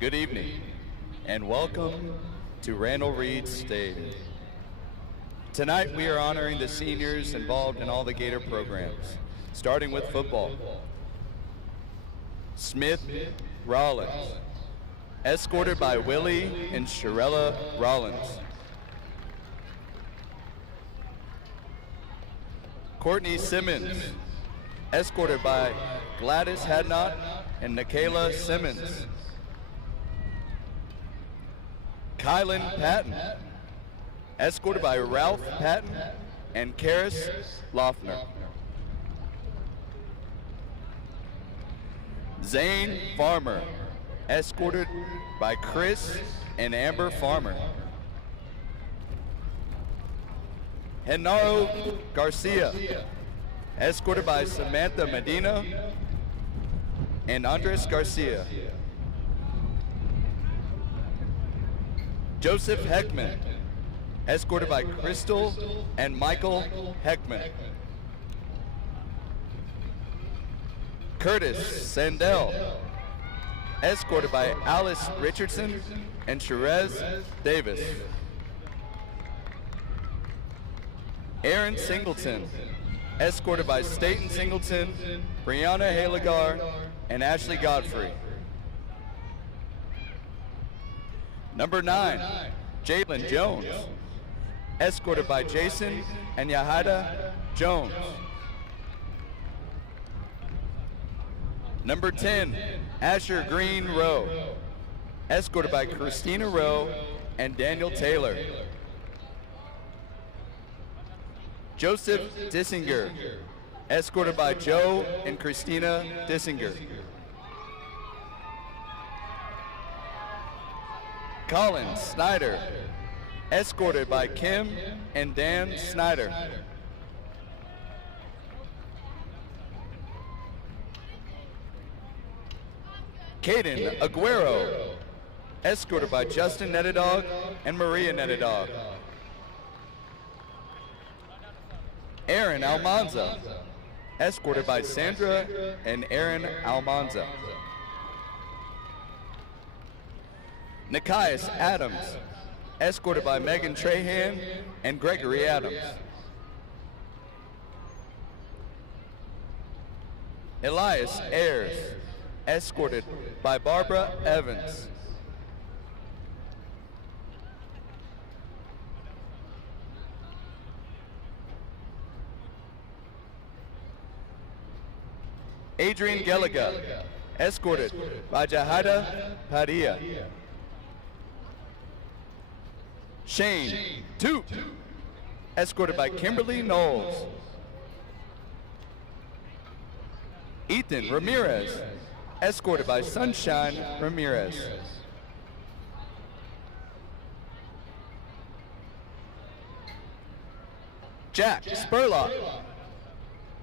Good evening, and welcome to Randall Reed Stadium. Tonight we are honoring the seniors involved in all the Gator programs, starting with football. Smith Rollins, escorted by Willie and Sharella Rollins. Courtney Simmons, escorted by Gladys Hadnot and Nikayla Simmons. Kylan Patton, escorted by Ralph Patton and Karis Loeffner. Zane Farmer, escorted by Chris and Amber Farmer. Genaro Garcia, escorted by Samantha Medina and Andres Garcia. Joseph Heckman, escorted by Crystal and Michael Heckman. Curtis Sandell, escorted by Alice Richardson and Sherez Davis. Aaron Singleton, escorted by Staten Singleton, Brianna Halagar, and Ashley Godfrey. Number 9, Jalen Jones, escorted by Jason and Yahida Jones. Number 10, Asher Green Rowe, escorted by Christina Rowe and Daniel Taylor. Joseph Dissinger, escorted by Joe and Christina Dissinger. Colin Snyder, escorted by Kim and Dan Snyder. Caden Aguero, escorted by Justin Nettedog and Maria Nettedog. Aaron Almanza, escorted by Sandra and Aaron Almanza. Nikias Adams, escorted by Megan Trahan and Gregory Adams. Elias Ayers, escorted by Barbara Evans. Adrian Gallagher, escorted by Jahida Padilla. Shane Toot, escorted by Kimberly Knowles. Ethan Ramirez, escorted by Sunshine Ramirez. Jack Spurlock,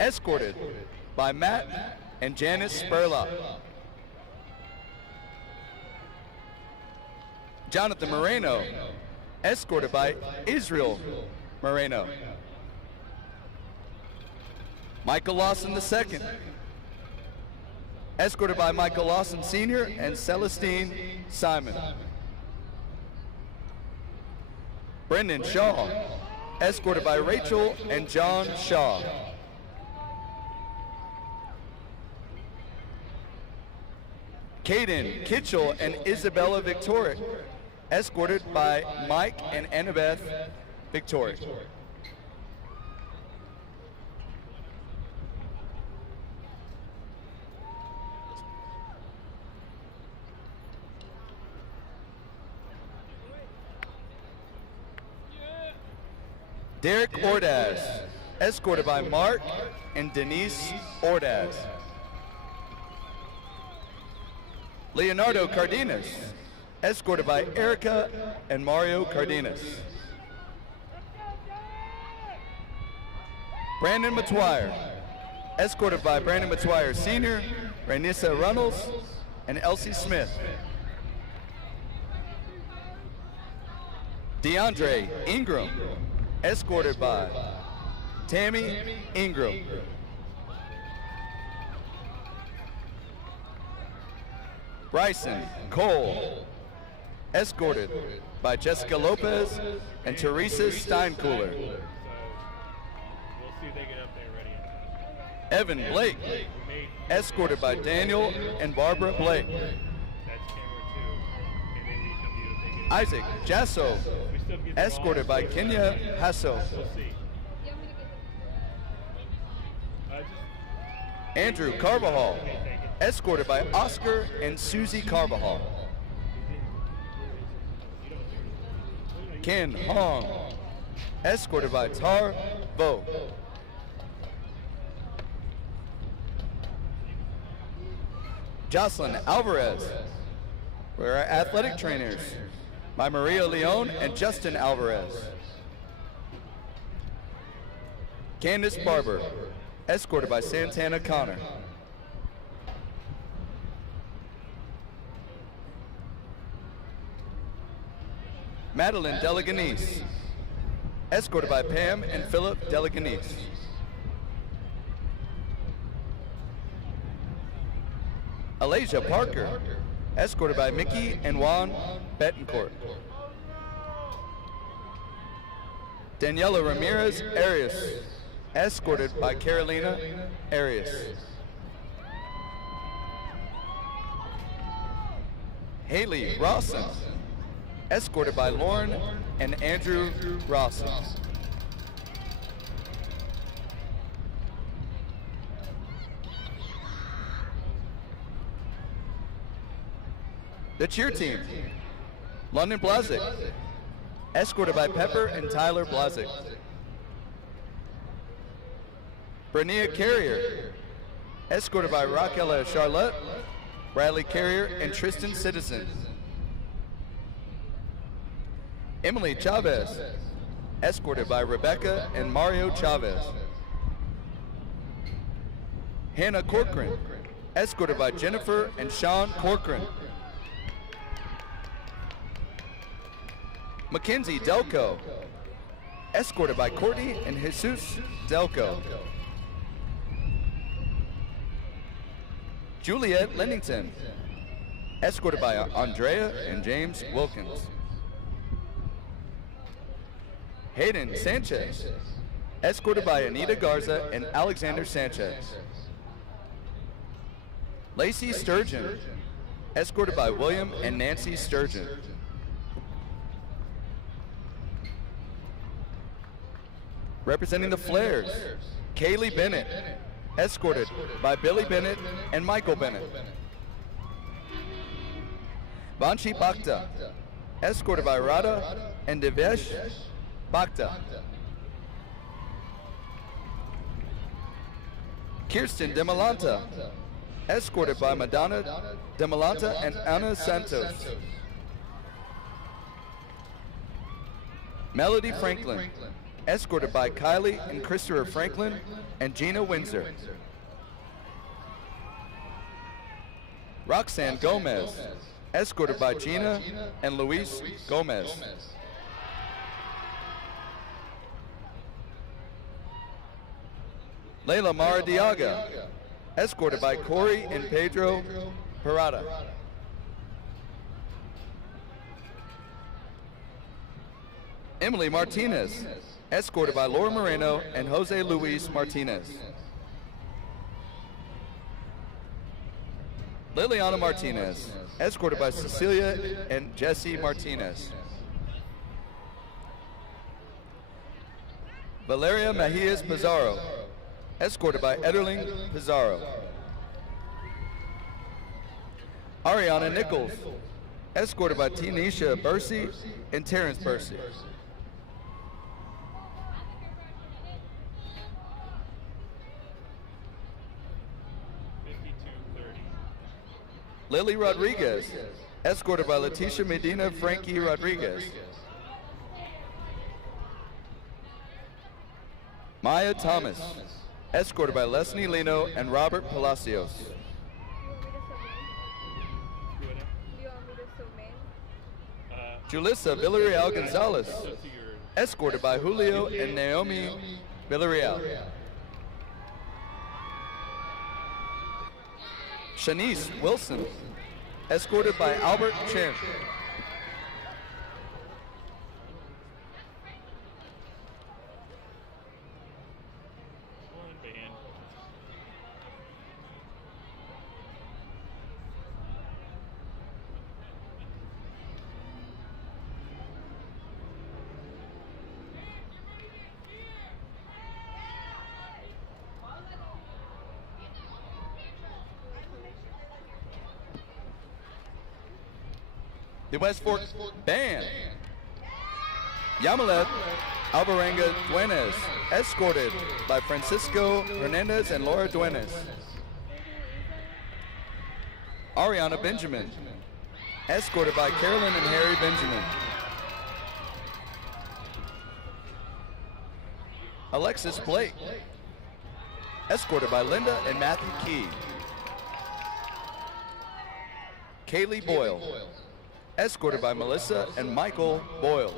escorted by Matt and Janice Spurlock. Jonathan Moreno, escorted by Israel Moreno. Michael Lawson II, escorted by Michael Lawson Sr. and Celestine Simon. Brendan Shaw, escorted by Rachel and John Shaw. Caden Kitchell and Isabella Victoria, escorted by Mike and Annabeth Victoria. Derek Ordaz, escorted by Mark and Denise Ordaz. Leonardo Cardenas, escorted by Erica and Mario Cardenas. Brandon Matwire, escorted by Brandon Matwire Sr., Ranissa Runnels, and Elsie Smith. DeAndre Ingram, escorted by Tammy Ingram. Bryson Cole, escorted by Jessica Lopez and Teresa Steinkühler. So we'll see if they get up there ready. Evan Blake, escorted by Daniel and Barbara Blake. That's camera 2. And then we come to you if they get Isaac Jasso, We still get the escorted ball. by Kenya Hasso. We'll see. Andrew Carvajal, escorted by Oscar and Susie Carvajal. Ken Hong, escorted by Tar Vo. Jocelyn Alvarez, we're our athletic trainers by Maria Leon and Justin Alvarez. Candace Barber, escorted by Santana Connor. Madeline Delaganese, escorted by Pam and Philip Delaganese. Alasia Parker, escorted by Mickey and Juan Betancourt. Daniela Ramirez Arias, escorted by Carolina Arias. Haley Rawson, escorted by Lauren and Andrew Rawson. The cheer team, London Blazik, escorted by Pepper and Tyler Blazik. Brenia Carrier, escorted by Raquel Charlotte, Bradley Carrier, and Tristan Citizen. Emily Chavez, escorted by Rebecca and Mario Chavez. Hannah Corcoran, escorted by Jennifer and Sean Corcoran. Mackenzie Delco, escorted by Courtney and Jesus Delco. Juliet Lennington, escorted by Andrea and James Wilkins. Hayden Sanchez, escorted by Anita Garza and Alexander Sanchez. Lacey Sturgeon, escorted by William and Nancy Sturgeon. Representing the Flares, Kaylee Bennett, escorted by Billy Bennett and Michael Bennett. Banshi Bhakta, escorted by Radha and Devesh Bhakta. Kirsten Demalanta, escorted by Madonna Demalanta and Anna Santos. Melody Franklin, escorted by Kylie and Christopher Franklin and Gina Windsor. Roxanne Gomez, escorted by Gina and Luis Gomez. Layla Maradiaga, escorted by Corey and Pedro Parada. Emily Martinez, escorted by Laura Moreno and Jose Luis Martinez. Liliana Martinez, escorted by Cecilia and Jesse Martinez. Valeria Mejias Pizarro, escorted by Ederling Pizarro. Ariana Nichols, escorted by Tanisha Bursey and Terrence Bursey. Lily Rodriguez, escorted by Leticia Medina Frankie Rodriguez. Maya Thomas, escorted by Leslie Lino and Robert Palacios. Julissa Villarreal Gonzalez, escorted by Julio and Naomi Villarreal. Shanice Wilson, escorted by Albert Chin. One band. The West Fork Band. Yamilet Alvarenga Duenes, escorted by Francisco Hernandez and Laura Duenes. Ariana Benjamin, escorted by Carolyn and Harry Benjamin. Alexis Blake, escorted by Linda and Matthew Key. Kaylee Boyle, escorted by Melissa and Michael Boyle.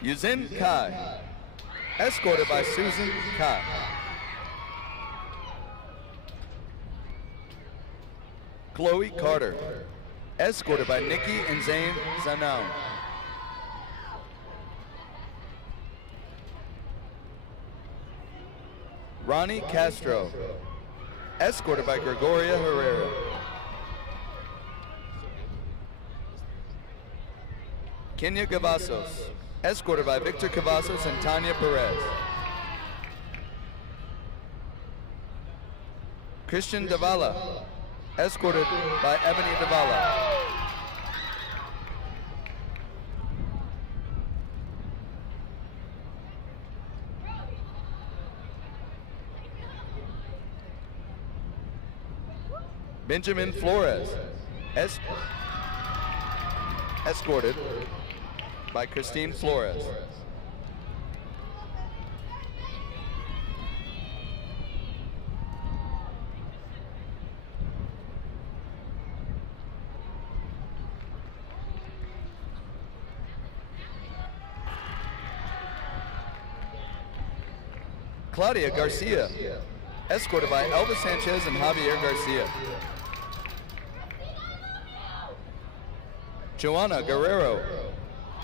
Yuzin Kai, escorted by Susan Kai. Chloe Carter, escorted by Nikki and Zane Zanau. Ronnie Castro, escorted by Gregoria Herrera. Kenya Cavazos, escorted by Victor Cavazos and Tanya Perez. Christian Tavola, escorted by Ebony Tavola. Benjamin Flores, escorted by Christine Flores. Claudia Garcia, escorted by Elvis Sanchez and Javier Garcia. Joanna Guerrero,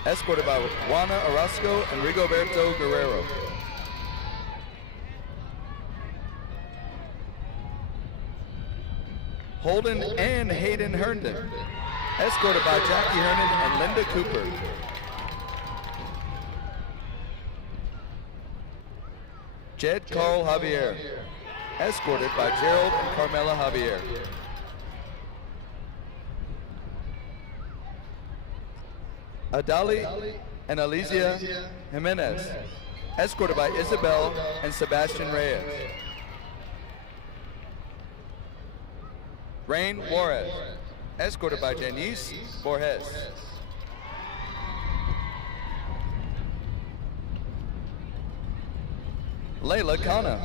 escorted by Juana Orozco and Rigoberto Guerrero. Holden and Hayden Herndon, escorted by Jackie Herndon and Linda Cooper. Jed Carl Javier, escorted by Gerald and Carmela Javier. Adali and Alicia Jimenez, escorted by Isabel and Sebastian Reyes. Rain Juarez, escorted by Janice Borges. Layla Khanna,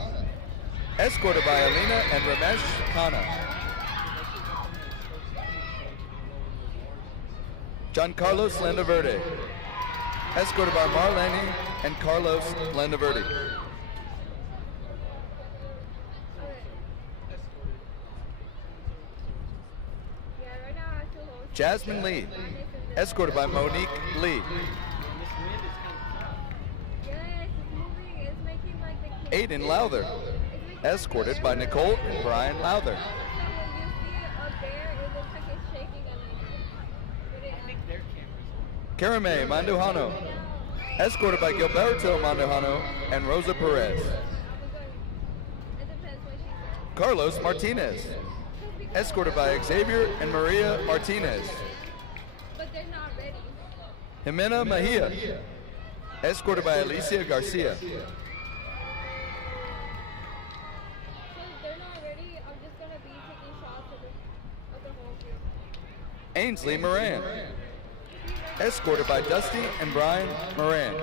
escorted by Alina and Ramesh Khanna. Giancarlos Landaverde, escorted by Marlene and Carlos Landaverde. Jasmine Lee, escorted by Monique Lee. Aiden Lowther, escorted by Nicole and Brian Lowther. Karame Mandujano, escorted by Gilberto Mandujano and Rosa Perez. Carlos Martinez, escorted by Xavier and Maria Martinez. But they're not ready. Jimena Mejia, escorted by Alicia Garcia. So if they're not ready, I'm just going to be taking shots of the whole group. Ainsley Moran, escorted by Dusty and Brian Moran.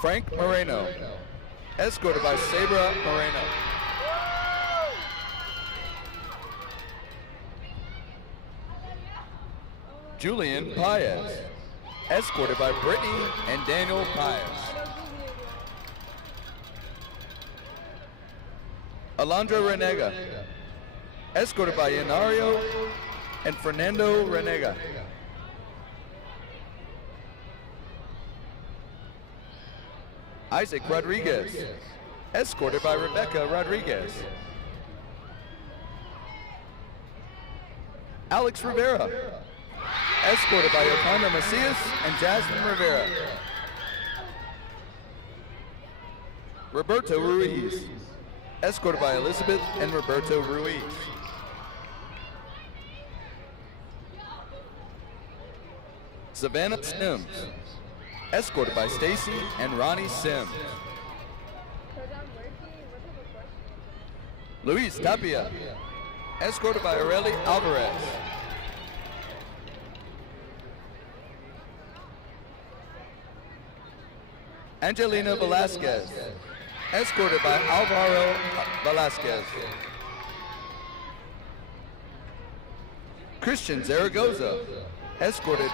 Frank Moreno, escorted by Sabra Moreno. Julian Paez, escorted by Brittany and Daniel Paez. Alondra Renega, escorted by Inario and Fernando Renega. Isaac Rodriguez, escorted by Rebecca Rodriguez. Alex Rivera, escorted by Yocanda Macias and Jasmine Rivera. Roberto Ruiz, escorted by Elizabeth and Roberto Ruiz. Savannah Sims, escorted by Stacy and Ronnie Sims. Luis Tapia, escorted by Aureli Alvarez. Angelina Velasquez, escorted by Alvaro Velasquez. Christian Zaragoza, escorted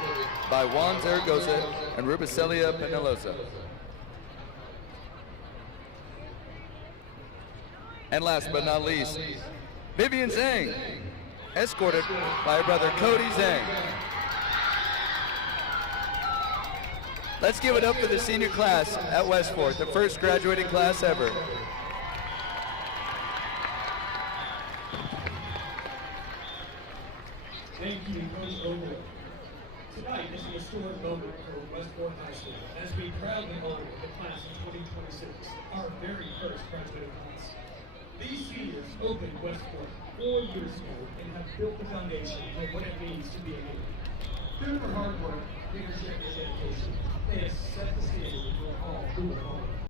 by Juan Zaragoza and Rubicelia Penelosa. And last but not least, Vivian Zhang, escorted by her brother Cody Zhang. Let's give it up for the senior class at Westport, the first graduating class ever. Thank you, Coach Oakwood. Tonight is a historic moment for Westport High School as we proudly honor the class of 2026, our very first graduating class. These seniors opened Westport 4 years ago and have built the foundation for what it means to be a leader. Through their hard work, leadership, and dedication, they have set the standard for all who are